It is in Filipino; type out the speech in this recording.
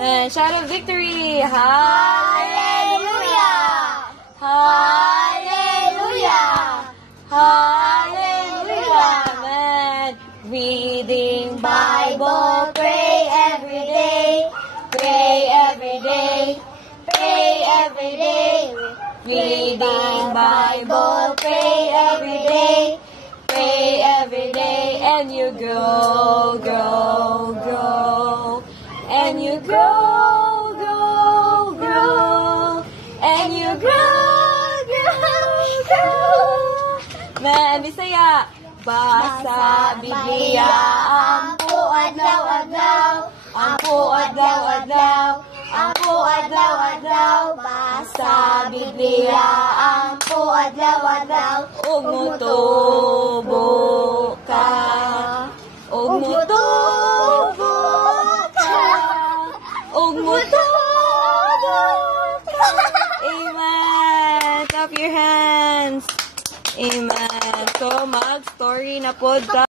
Man, shout out victory! Hallelujah! Hallelujah! Hallelujah! Man, reading Bible, pray every day, pray every day, pray every day. Reading Bible, pray every day, pray every day, and you grow, grow, grow, and you grow, grow, grow, and you grow, grow, grow. Man, Bisaya, basa Biblia, ampu adlaw-adlaw, ampu adlaw-adlaw, ampu adlaw-adlaw, basa Biblia, ampu adlaw-adlaw, ug mutubo ka, ug mutubo ka, ug mutubo ka. Amen. Clap your hands. Amen. So, mag-story na pod ka.